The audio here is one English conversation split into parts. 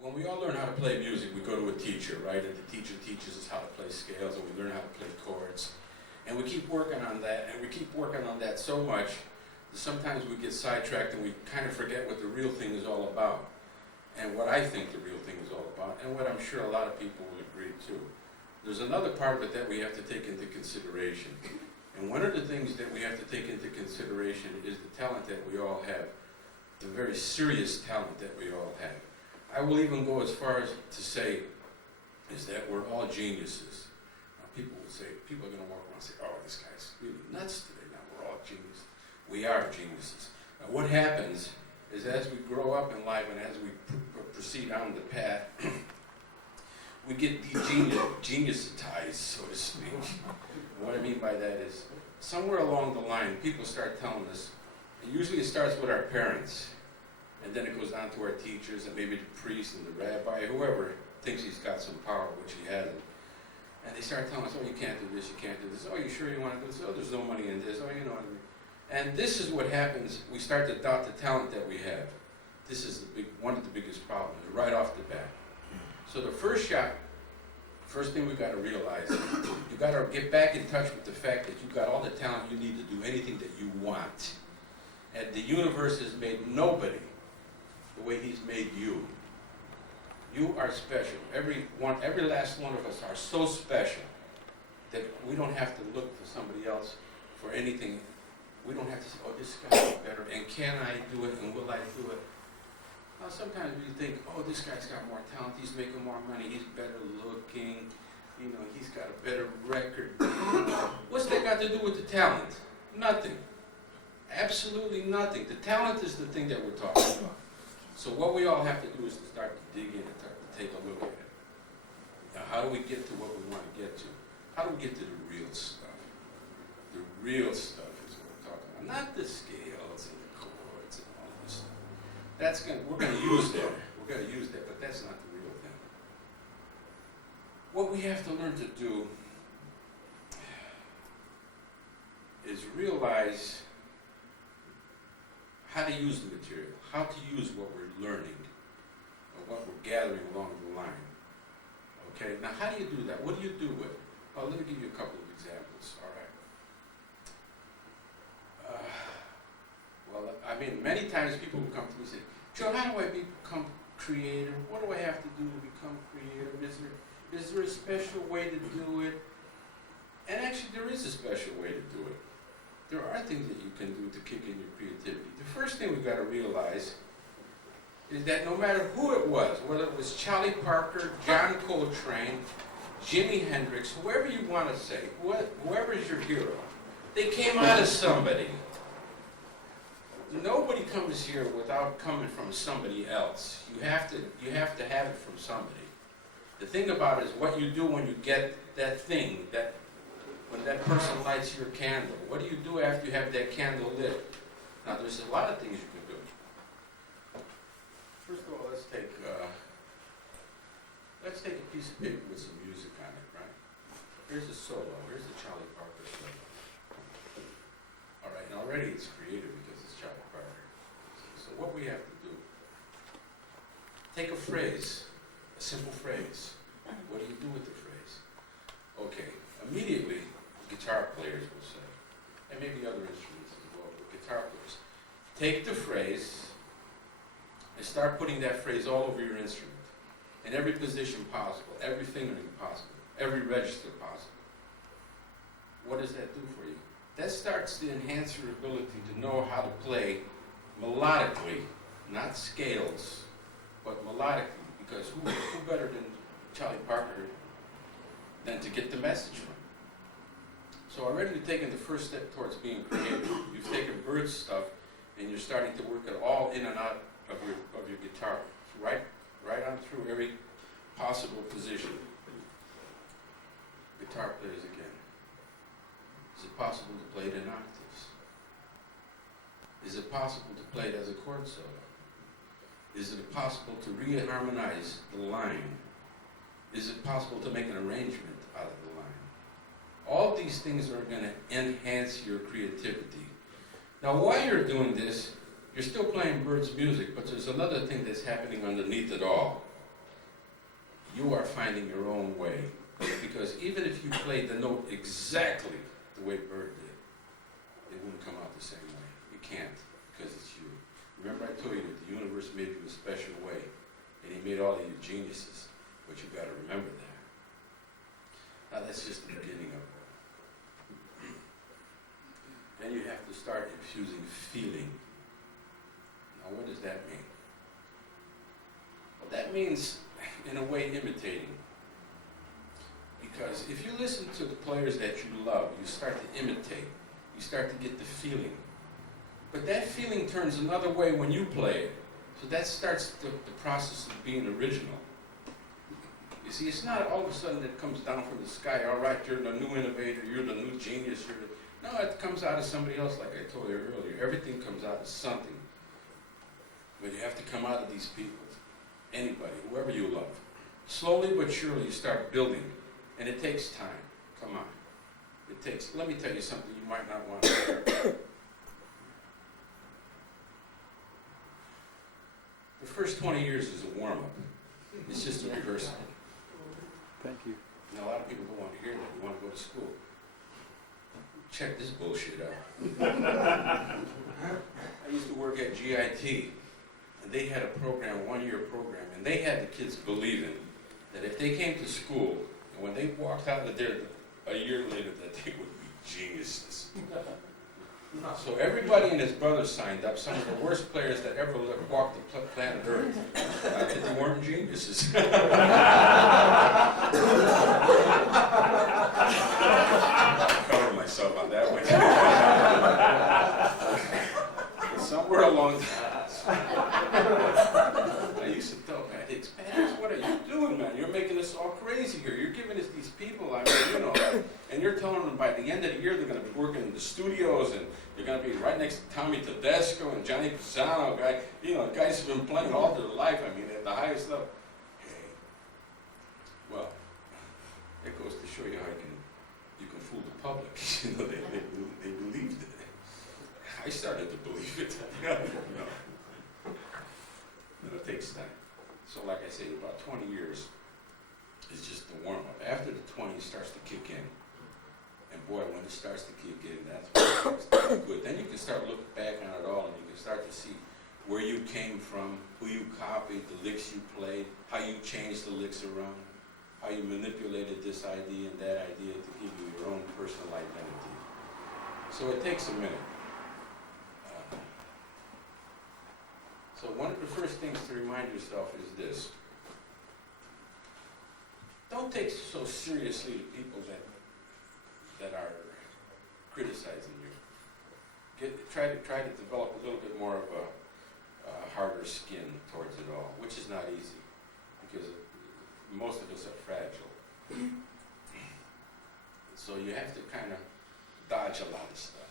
When we all learn how to play music, we go to a teacher, right? And the teacher teaches us how to play scales, and we learn how to play chords. And we keep working on that, and we keep working on that so much that sometimes we get sidetracked and we kind of forget what the real thing is all about. And what I think the real thing is all about, and what I'm sure a lot of people will agree to. There's another part of it that we have to take into consideration. And one of the things that we have to take into consideration is the talent that we all have, the very serious talent that we all have. I will even go as far as to say is that we're all geniuses. Now people are going to walk around and say, oh, this guy's really nuts today. Now we're all geniuses. We are geniuses. Now what happens is as we grow up in life and as we proceed down the path, we get geniusitized, so to speak. And what I mean by that is somewhere along the line, people start telling us, and usually it starts with our parents, and then it goes on to our teachers and maybe the priest and the rabbi, whoever thinks he's got some power, which he hasn't. And they start telling us, oh, you can't do this, you can't do this. Oh, you sure you want to do this? Oh, there's no money in this. Oh, you know what I mean. And this is what happens. We start to doubt the talent that we have. This is one of the biggest problems right off the bat. So the first thing we've got to realize, you've got to get back in touch with the fact that you've got all the talent you need to do anything that you want. And the universe has made nobody the way he's made you. You are special. Every last one of us are so special that we don't have to look for somebody else for anything. We don't have to say, oh, this guy's better, and can I do it, and will I do it? Now, sometimes we think, oh, this guy's got more talent, he's making more money, he's better looking, you know, he's got a better record. What's that got to do with the talent? Nothing. Absolutely nothing. The talent is the thing that we're talking about. So what we all have to do is to start to dig in and start to take a look at it. Now, how do we get to what we want to get to? How do we get to the real stuff? The real stuff is what we're talking about. Not the scales and the chords and all this stuff. We're going to use that. We're going to use that, but that's not the real thing. What we have to learn to do is realize how to use the material, how to use what we're learning, or what we're gathering along the line. Okay, now how do you do that? What do you do with it? Well, let me give you a couple of examples, all right? Well, I mean, many times people will come to me and say, Joe, how do I become creative? What do I have to do to become creative? Is there a special way to do it? And actually, there is a special way to do it. There are things that you can do to kick in your creativity. The first thing we've got to realize is that no matter who it was, whether it was Charlie Parker, John Coltrane, Jimi Hendrix, whoever you want to say, whoever is your hero, they came out of somebody. Nobody comes here without coming from somebody else. You have to have it from somebody. The thing about it is what you do when you get that thing, when that person lights your candle. What do you do after you have that candle lit? Now, there's a lot of things you can do. First of all, let's take a piece of paper with some music on it, right? Here's a solo. Here's the Charlie Parker solo. All right, and already it's creative because it's Charlie Parker. So what we have to do, take a phrase, a simple phrase. What do you do with the phrase? Okay, immediately, guitar players will say, and maybe other instruments as well, but guitar players, take the phrase and start putting that phrase all over your instrument, in every position possible, every fingering possible, every register possible. What does that do for you? That starts to enhance your ability to know how to play melodically, not scales, but melodically, because who better than Charlie Parker than to get the message from? So already you've taken the first step towards being creative. You've taken Bird's stuff and you're starting to work it all in and out of your guitar, right on through every possible position. Guitar players again. Is it possible to play it in octaves? Is it possible to play it as a chord solo? Is it possible to reharmonize the line? Is it possible to make an arrangement out of the line? All these things are going to enhance your creativity. Now, while you're doing this, you're still playing Bird's music, but there's another thing that's happening underneath it all. you are finding your own way. Because even if you played the note exactly the way Bird did, it wouldn't come out the same way. You can't, because it's you. Remember I told you that the universe made you a special way, and he made all of you geniuses, but you've got to remember that. Now that's just the beginning of it. Then you have to start infusing feeling. Now what does that mean? Well, that means, in a way, imitating. Because if you listen to the players that you love, you start to imitate. You start to get the feeling. But that feeling turns another way when you play it. So that starts the process of being original. You see, it's not all of a sudden that comes down from the sky, all right, you're the new innovator, you're the new genius, no, it comes out of somebody else, like I told you earlier. Everything comes out of something. But you have to come out of these people. Anybody, whoever you love. Slowly but surely you start building. And it takes time. Come on. It takes, let me tell you something you might not want to hear. The first 20 years is a warm-up. It's just a rehearsal. Thank you. Now, a lot of people don't want to hear that. They want to go to school. Check this bullshit out. I used to work at GIT, and they had a program, a one-year program, and they had the kids believing that if they came to school, and when they walked out of there a year later, that they would be geniuses. So everybody and his brother signed up, some of the worst players that ever walked the planet Earth. That they weren't geniuses. Cover myself on that one. But somewhere along I used to tell Patrick, what are you doing, man? You're making us all crazy here. You're giving us these people, I mean, you know, and you're telling them by the end of the year they're going to be working in the studios and they're going to be right next to Tommy Tedesco and Johnny Pisano, guy, you know, guys who've been playing all their life, I mean, at the highest level. Hey, well, it goes to show you how you can fool the public. You know, they believed it. I started to believe it. You know, it takes time. So like I say, about 20 years is just the warm-up. After the 20, it starts to kick in. And boy, when it starts to kick in, that's when it starts to be good. Then you can start looking back on it all, and you can start to see where you came from, who you copied, the licks you played, how you changed the licks around, how you manipulated this idea and that idea to give you your own personal identity. So it takes a minute. So one of the first things to remind yourself is this. Don't take so seriously the people that are criticizing you. Try to develop a little bit more of a harder skin towards it all, which is not easy because most of us are fragile. So you have to kind of dodge a lot of stuff.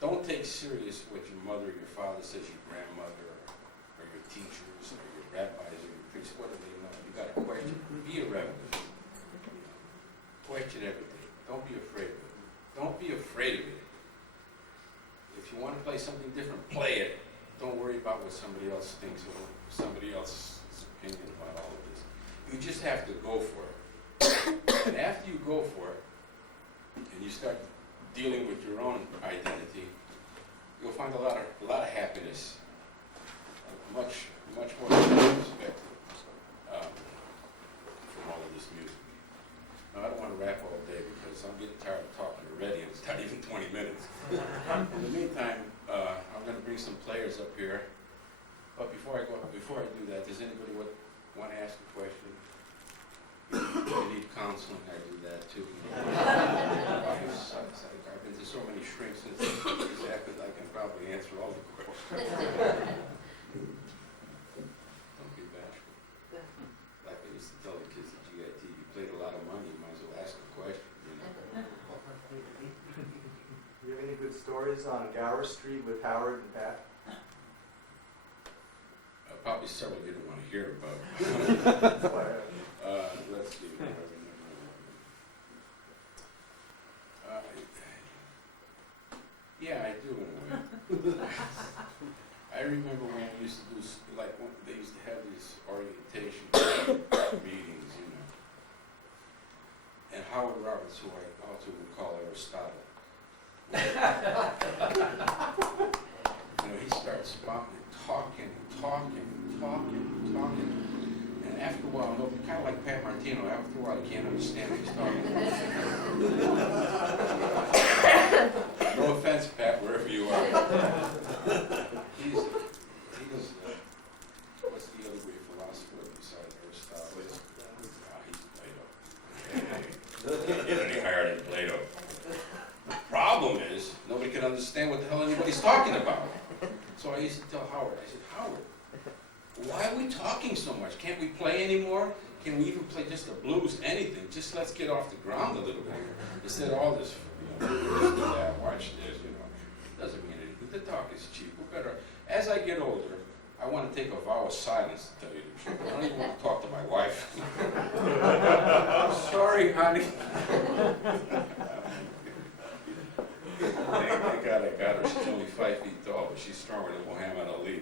Don't take serious what your mother or your father says, your grandmother, or your teachers, or your rabbis, or your priests, what do they know? You got to question. Be a rebel. Question everything. Don't be afraid of it. Don't be afraid of it. If you want to play something different, play it. Don't worry about what somebody else thinks or somebody else's opinion about all of this. You just have to go for it. And after you go for it, and you start dealing with your own identity, you'll find a lot of happiness. Much more than you expected from all of this music. Now, I don't want to rap all day because I'm getting tired of talking already, and it's not even 20 minutes. In the meantime, I'm going to bring some players up here. But before I do that, does anybody want to ask a question? If you need counseling, I do that too. I've been to so many shrinks since I can probably answer all the questions. Don't be bashful. Like I used to tell the kids at GIT, you played a lot of money, you might as well ask a question. You know? Do you have any good stories on Gower Street with Howard and Pat? Probably several you don't want to hear about. Let's see. Yeah, I do in a way. I remember when we used to do, like, when they used to have these orientation meetings, you know. can't understand what he's talking about. No offense, Pat, wherever you are. He was, what's the other great philosopher besides Aristotle? He's Plato. Get any higher than Plato. The problem is, nobody can understand what the hell anybody's talking about. So I used to tell Howard, I said, Howard, why are we talking so much? Can't we play anymore? Can we even play just the blues, anything? Just let's get off the ground a little bit. Instead of all this, this, do that, watch this, doesn't mean anything. The talk is cheap. We're better. As I get older, I want to take a vow of silence, to tell you the truth. I don't even want to talk to my wife. I'm sorry, honey. Thank God I got her. She's only 5 feet tall, but she's stronger than Muhammad Ali.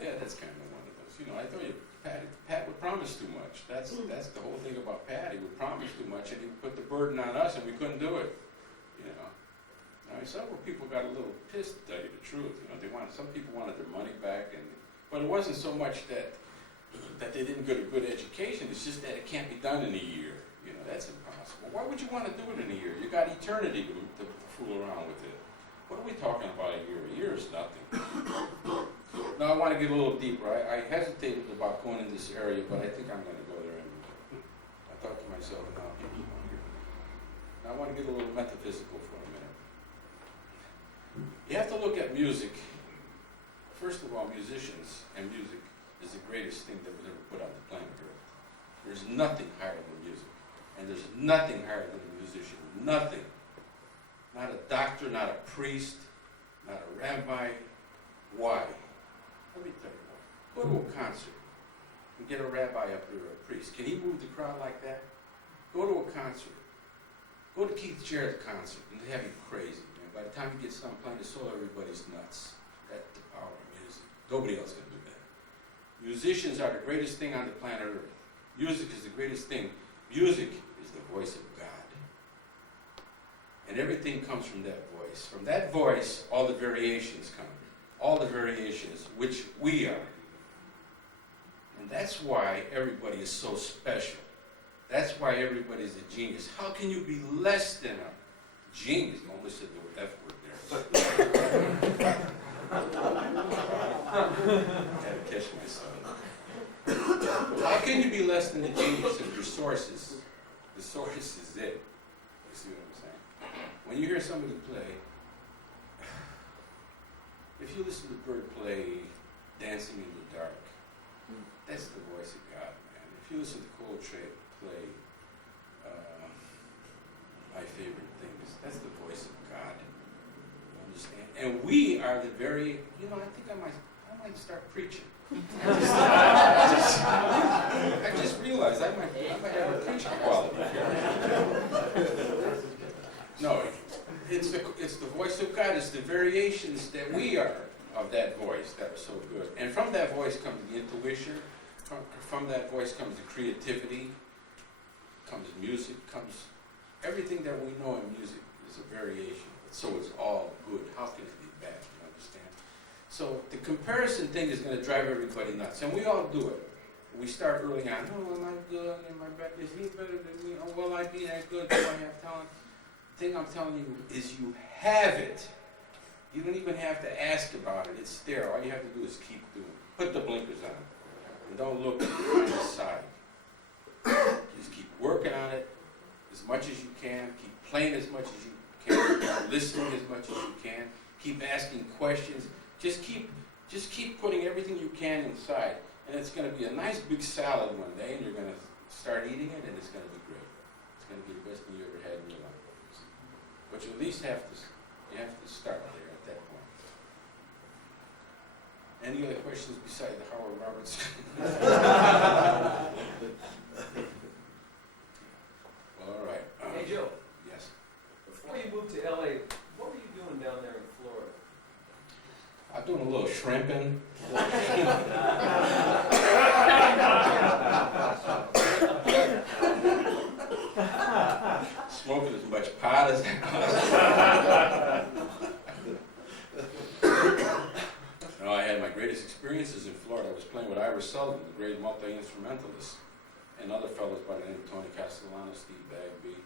Yeah, that's kind of one of those. I told you, Pat would promise too much. That's the whole thing about Pat. He would promise too much, and he would put the burden on us, and we couldn't do it. I mean, several people got a little pissed, to tell you the truth. Some people wanted their money back, but it wasn't so much that they didn't get a good education. It's just that it can't be done in a year. That's impossible. Why would you want to do it in a year? You got eternity to fool around with it. What are we talking about a year? A year is nothing. Now I want to get a little deeper. I hesitated about going in this area, but I think I'm going to go there anyway. I thought to myself, no, people want here. Now I want to get a little metaphysical for a minute. You have to look at music. First of all, musicians and music is the greatest thing that was ever put on the planet Earth. There's nothing higher than music. And there's nothing higher than a musician. Nothing. Not a doctor, not a priest, not a rabbi. Why? Let me tell you why. Go to a concert and get a rabbi up there or a priest. Can he move the crowd like that? Go to a concert. Go to Keith Jarrett's concert and have him crazy. Man. By the time he gets done playing the solo, everybody's nuts. That's the power of music. Nobody else can do that. Musicians are the greatest thing on the planet Earth. Music is the greatest thing. Music is the voice of God. And everything comes from that voice. From that voice, all the variations come. All the variations, which we are. And that's why everybody is so special. That's why everybody's a genius. How can you be less than a genius? Don't listen to the F word there. I had to catch myself. How can you be less than a genius if your source is it? You see what I'm saying? When you hear somebody play, if you listen to Bird play Dancing in the Dark, that's the voice of God, man. If you listen to Coltrane play My Favorite Things, that's the voice of God. You understand? And we are the very, I think I might start preaching. I just realized I might have a preaching quality here. No, it's the voice of God. It's the variations that we are of that voice that are so good. And from that voice comes the intuition. From that voice comes the creativity. Comes music. Comes everything that we know in music is a variation. So it's all good. How can it be bad? You understand? So the comparison thing is going to drive everybody nuts, and we all do it. We start early on. Oh, am I good? Am I better? Is he better than me? Oh, will I be that good? Do I have talent? The thing I'm telling you is you have it. You don't even have to ask about it. It's there. All you have to do is keep doing it. Put the blinkers on, and don't look on the side. Just keep working on it as much as you can. Keep playing as much as you can. Keep listening as much as you can. Keep asking questions. Just keep putting everything you can inside, and it's going to be a nice big salad one day, and you're going to start eating it, and it's going to be great. It's going to be the best thing you ever had in your life. But you at least have to start there at that point. Any other questions besides the Howard Roberts? Well, all right. Hey, Joe. Yes. Before you moved to LA, what were you doing down there in Florida? I'm doing a little shrimping. Smoking as much pot as I No, I had my great greatest experiences in Florida, I was playing with Ira Sullivan, the great multi-instrumentalist, and other fellows by the name of Tony Castellano, Steve Bagby,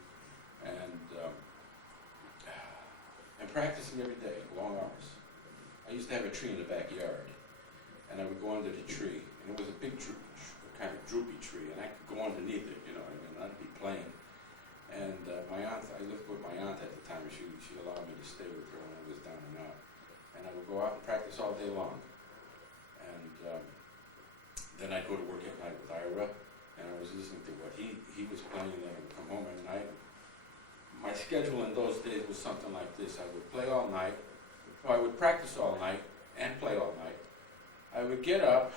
and practicing every day, long hours. I used to have a tree in the backyard, and I would go under the tree, and it was a big kind of droopy tree, and I could go underneath it, you know what I mean, I'd be playing. And my aunt, I lived with my aunt at the time, and she allowed me to stay with her when I was down and out. And I would go out and practice all day long. And then I'd go to work at night with Ira, and I was listening to what he was playing, and then I would come home, and my schedule in those days was something like this. I would play all night, or I would practice all night and play all night. I would get up,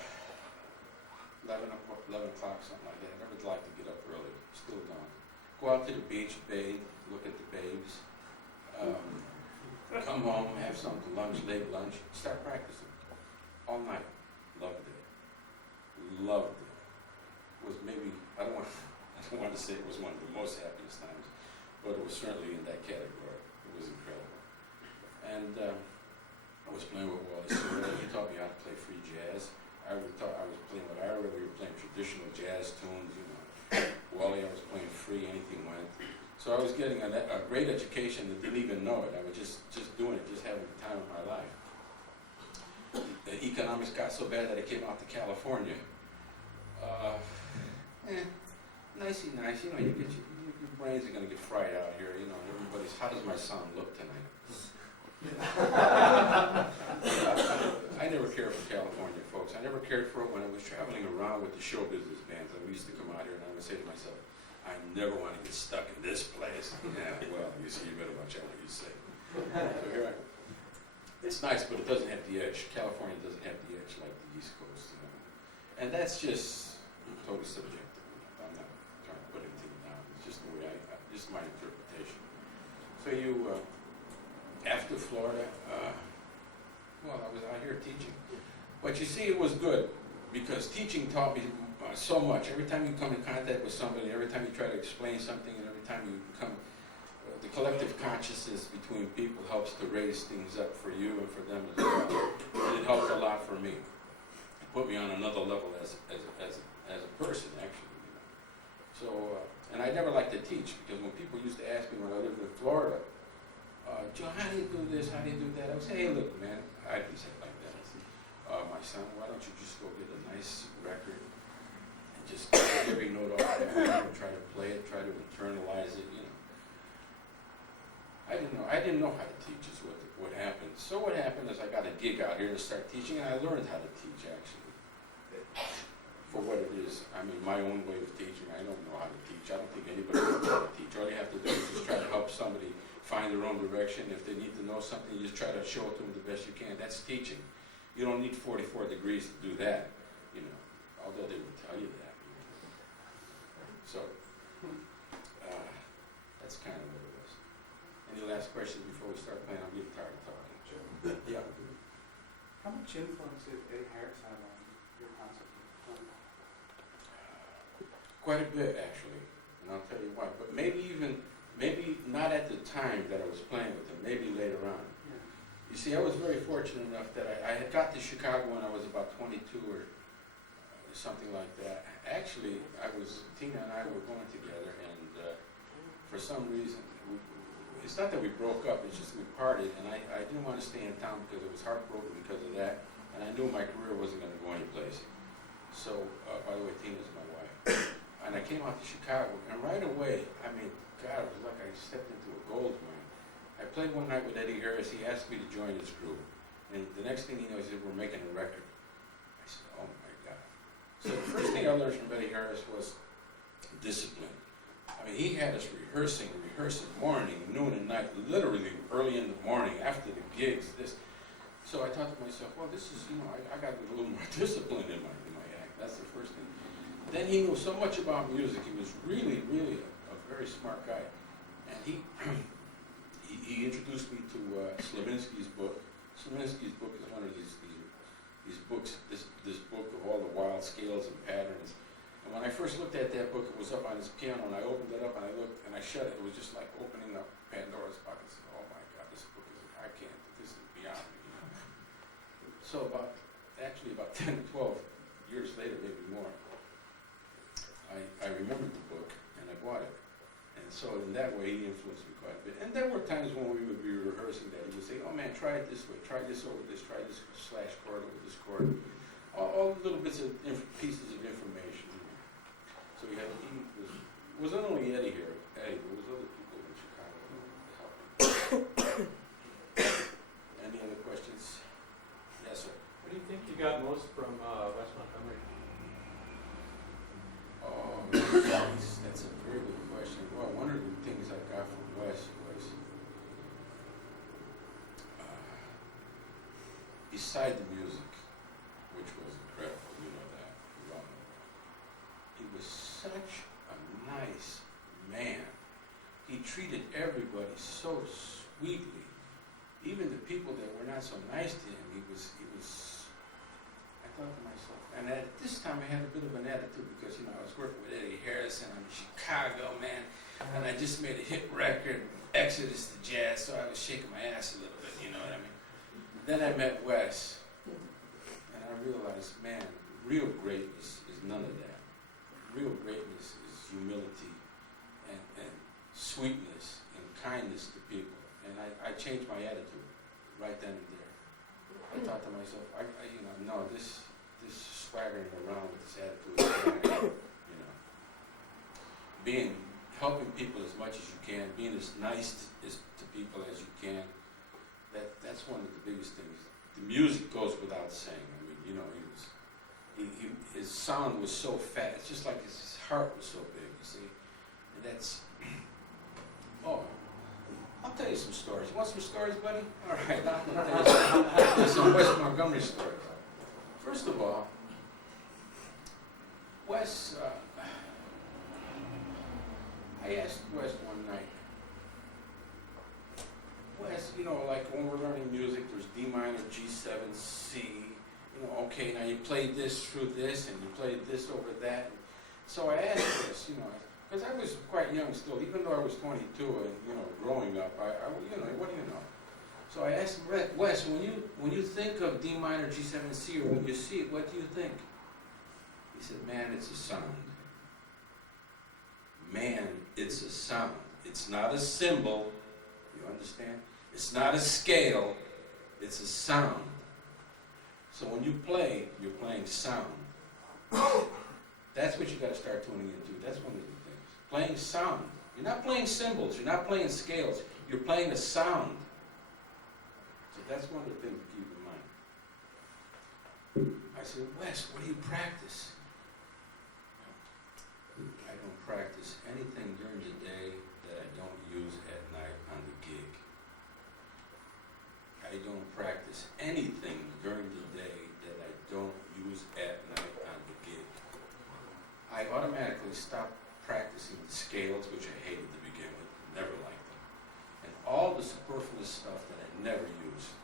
11 o'clock, something like that. I never liked to get up early, still don't. Go out to the beach, bathe, look at the babes, come home, have something to lunch, late lunch, start practicing. All night. Loved it. Loved it. It was maybe, I don't want to say it was one of the most happiest times, but it was certainly in that category. It was incredible. And I was playing with Wally Sewell. He taught me how to play free jazz. I was playing with Ira. We were playing traditional jazz tunes, you know. Wally, I was playing free, anything went. So I was getting a great education and didn't even know it. I was just doing it, just having the time of my life. The economics got so bad that I came out to California. Nicey nice, you know, your brains are gonna get fried out here, you know, and everybody's, how does my son look tonight? I never cared for California, folks. I never cared for it when I was traveling around with the show business bands. I used to come out here and I would say to myself, I never want to get stuck in this place. Yeah, well, you see, you better watch out what you say. So here it's nice, but it doesn't have the edge. California doesn't have the edge like the East Coast, you know. And that's just totally subjective. I'm not trying to put anything down. It's just the way just my interpretation. So you, after Florida, well, I was out here teaching. But you see, it was good because teaching taught me so much. Every time you come in contact with somebody, every time you try to explain something, and every time you come, the collective consciousness between people helps to raise things up for you and for them as well. And it helped a lot for me. It put me on another level as a person, actually. You know. So, and I never liked to teach because when people used to ask me when I lived in Florida, Joe, how do you do this? How do you do that? I would say, hey, look, man, I didn't say it like that. I said, my son, why don't you just go get a nice record and just get every note off the and try to play it, try to internalize it, you know. I didn't know how to teach is what happened. So what happened is I got a gig out here to start teaching, and I learned how to teach, actually. For what it is, I mean, my own way of teaching. I don't know how to teach. I don't think anybody knows how to teach. All you have to do is just try to help somebody find their own direction. If they need to know something, you just try to show it to them the best you can. That's teaching. You don't need 44 degrees to do that, you know, although they would tell you that. You know. So, that's kind of what it was. Any last questions before we start playing? I'm getting tired of talking. Sure. Yeah. How much influence did Eddie Harris have on your concept of fun? Quite a bit, actually, and I'll tell you why. But maybe not at the time that I was playing with him, maybe later on. Yeah. You see, I was very fortunate enough that I had got to Chicago when I was about 22 or something like that. Actually, Tina and I were going together, and for some reason, it's not that we broke up, it's just we parted, and I didn't want to stay in town because I was heartbroken because of that, and I knew my career wasn't going to go anyplace. So, by the way, Tina's my wife. And I came out to Chicago, and right away, I mean, God, it was like I stepped into a gold mine. I played one night with Eddie Harris. He asked me to join his group. And the next thing he knows, he said, we're making a record. I said, oh my God. So the first thing I learned from Eddie Harris was discipline. I mean, he had us rehearsing morning, noon, and night, literally early in the morning, after the gigs. So I thought to myself, well, this is, you know, I got to get a little more discipline in my act. That's the first thing. Then he knew so much about music. He was really, really a very smart guy. And he introduced me to Slavinsky's book. Slavinsky's book is one of these books, this book of all the wild scales and patterns. And when I first looked at that book, it was up on his piano, and I opened it up, and I looked, and I shut it. It was just like opening up Pandora's box. I said, oh my God, this book is, I can't, this is beyond me. You know? So about, actually 10, 12 years later, maybe more, I remembered the book and I bought it. And so in that way, he influenced me quite a bit. And there were times when we would be rehearsing that he would say, oh man, try it this way, try this over this, try this slash chord over this chord. All little bits of pieces of information. So he wasn't only Eddie here, Eddie, there was other people in Chicago that helped him. Any other questions? Yes, sir. What do you think you got most from Wes Montgomery? Oh, that's a very good question. Well, one of the things I got from Wes was, beside the music, which was incredible, you know that, you all know that, he was such a nice man. He treated everybody so sweetly. Even the people that were not so nice to him, I thought to myself, and at this time I had a bit of an attitude because, I was working with Eddie Harris and I'm in Chicago, man, and I just made a hit record, Exodus to Jazz, so I was shaking my ass a little bit, you know what I mean? Then I met Wes, and I realized, man, real greatness is none of that. Real greatness is humility and sweetness and kindness to people. And I changed my attitude right then and there. I thought to myself, no, this swaggering around with this attitude, helping people as much as you can, being as nice to people as you can, that's one of the biggest things. The music goes without saying. I mean, his sound was so fat. It's just like his heart was so big, you see. And that's, I'll tell you some stories. You want some stories, buddy? All right, I'll tell you some Wes Montgomery stories. First of all, Wes, I asked Wes one night, Wes, like when we're learning music, there's D minor, G7, C, okay, now you played this through this, and you played this over that. So I asked Wes, because I was quite young still, even though I was 22 and, growing up, what do you know? So I asked him, Wes, when you think of D minor, G7, C, or when you see it, what do you think? He said, man, it's a sound. Man, it's a sound. It's not a symbol, you understand? It's not a scale, it's a sound. So when you play, you're playing sound. That's what you got to start tuning into. That's one of the things. Playing sound. You're not playing symbols, you're not playing scales, you're playing a sound. So that's one of the things to keep in mind. I said, Wes, what do you practice? I don't practice anything during the day that I don't use at night on the gig. I don't practice anything during the day that I don't use at night on the gig. I automatically stopped practicing the scales, which I hated to begin with, never liked them, and all the superfluous stuff that I never used.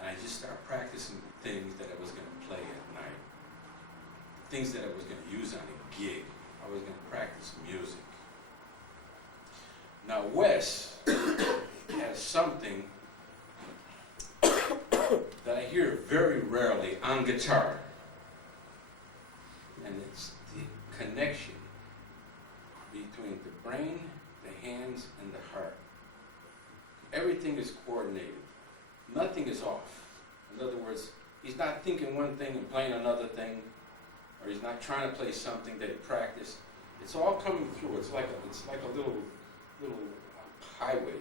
And I just started practicing the things that I was going to play at night, the things that I was going to use on a gig. I was going to practice music. Now, Wes has something that I hear very rarely on guitar, and it's the connection between the brain, the hands, and the heart. Everything is coordinated. Nothing is off. In other words, he's not thinking one thing and playing another thing, or he's not trying to play something that he practiced. It's all coming through. It's like a little highway.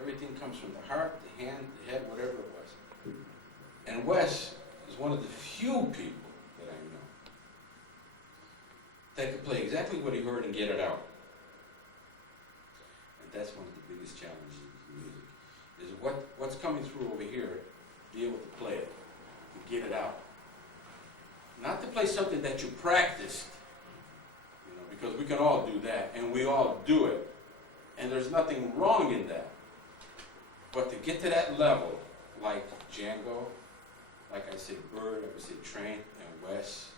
Everything comes from the heart, the hand, the head, whatever it was. And Wes is one of the few people that I know that could play exactly what he heard and get it out. And that's one of the biggest challenges with music, is what's coming through over here, be able to play it, and get it out. Not to play something that you practiced, because we can all do that, and we all do it, and there's nothing wrong in that. But to get to that level, like Django, like I said, Bird, I would say Train, and Wes,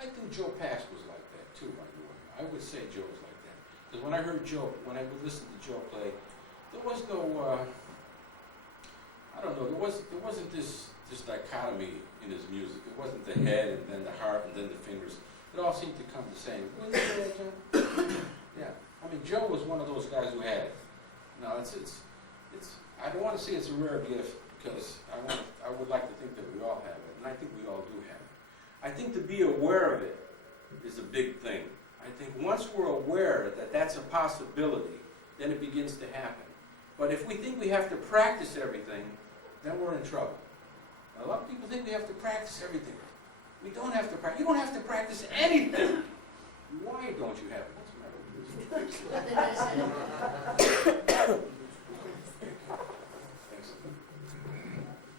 I think Joe Pass was like that too, by the way. I would say Joe was like that. Because when I heard Joe, when I would listen to Joe play, there was no, there wasn't this this dichotomy in his music. It wasn't the head and then the heart and then the fingers. It all seemed to come the same. Wasn't it, Joe? Yeah. I mean, Joe was one of those guys who had it. No, it's. I don't want to say it's a rare gift because I would like to think that we all have it, and I think we all do have it. I think to be aware of it is a big thing. I think once we're aware that that's a possibility, then it begins to happen. But if we think we have to practice everything, then we're in trouble. A lot of people think we have to practice everything. We don't have to practice. You don't have to practice anything. Why don't you have it? What's the matter with you?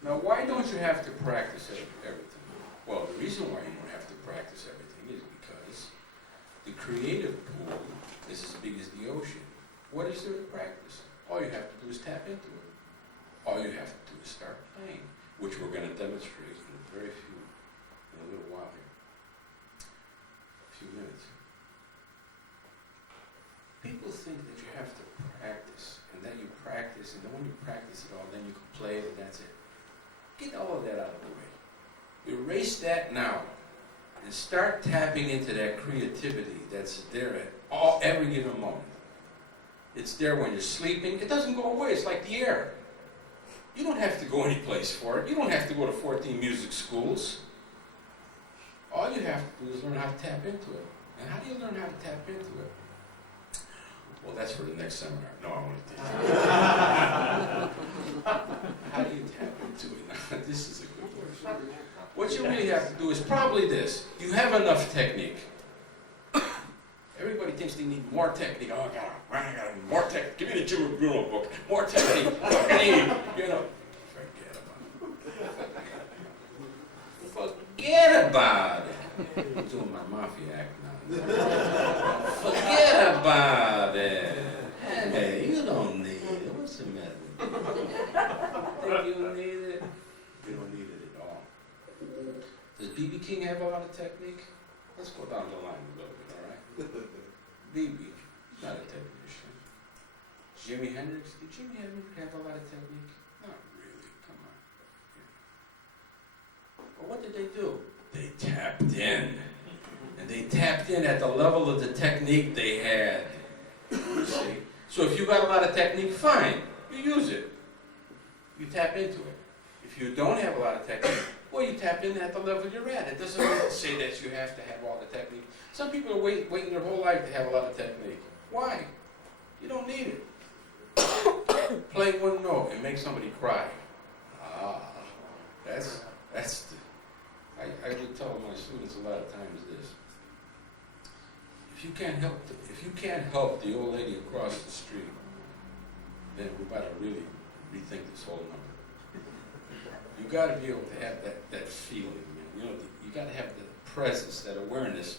Now, why don't you have to practice everything? Well, the reason why you don't have to practice everything is because the creative pool is as big as the ocean. What is there to practice? All you have to do is tap into it. All you have to do is start playing, which we're going to demonstrate in a little while here. A few minutes. People think that you have to practice, and then you practice, and then when you practice it all, then you can play it, and that's it. Get all of that out of the way. Erase that now, and start tapping into that creativity that's there at every given moment. It's there when you're sleeping. It doesn't go away. It's like the air. You don't have to go any place for it. You don't have to go to 14 music schools. All you have to do is learn how to tap into it. And how do you learn how to tap into it? Well, that's for the next seminar. No, I want to teach you. How do you tap into it? This is a good one. What you really have to do is probably this. You have enough technique. Everybody thinks they need more technique. Oh, I got more technique. Give me the Joe Diorio book. More technique. What I need? You know. Forget about it. I'm doing my mafia act now. Forget about it. Hey, you don't need it. What's the matter with you? Think you need it? You don't need it at all. Does B.B. King have a lot of technique? Let's go down the line a little bit, all right? B.B., not a technician. Jimi Hendrix, did Jimi Hendrix have a lot of technique? Not really, come on. But what did they do? They tapped in. And they tapped in at the level of the technique they had. You see? So if you got a lot of technique, fine, you use it. You tap into it. If you don't have a lot of technique, well, you tap in at the level you're at. It doesn't say that you have to have all the technique. Some people are waiting their whole life to have a lot of technique. Why? You don't need it. Play one note and make somebody cry. That's the, I would tell my students a lot of times this. If you can't help the old lady across the street, then we better really rethink this whole number. You got to be able to have that feeling. You know, you got to have the presence, that awareness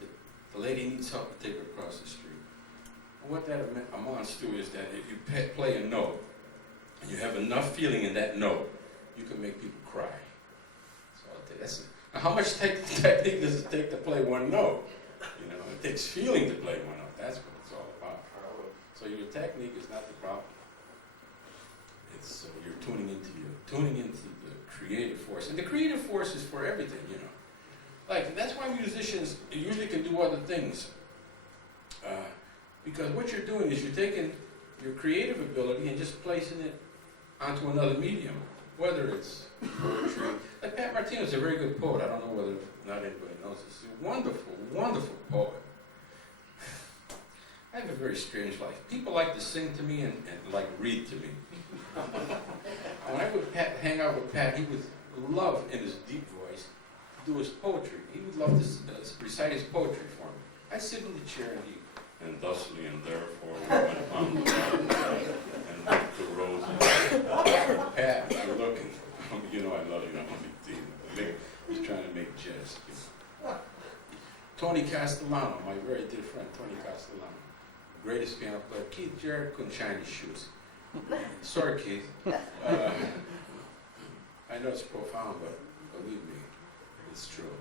that the lady needs help to take her across the street. And what that amounts to is that if you play a note and you have enough feeling in that note, you can make people cry. So that's it. Now, how much technique does it take to play one note? You know, it takes feeling to play one note. That's what it's all about. So your technique is not the problem. It's you're tuning into the creative force, and the creative force is for everything. You know, like that's why musicians usually can do other things. Because what you're doing is you're taking your creative ability and just placing it onto another medium, whether it's poetry. Like Pat Martino's a very good poet. I don't know whether not anybody knows this. He's a wonderful, wonderful poet. I have a very strange life. People like to sing to me and like read to me. When I would hang out with Pat, he would love, in his deep voice, do his poetry. He would love to recite his poetry for me. I'd sit in the chair and thusly and therefore we went upon the mountain and looked the roses. Pat, you're looking. You know I love you. I'm a big deal. He's trying to make jest. Tony Castellano, my very dear friend, Tony Castellano, greatest piano player. Keith Jarrett couldn't shine his shoes. Sorry, Keith. I know it's profound, but believe me, it's true.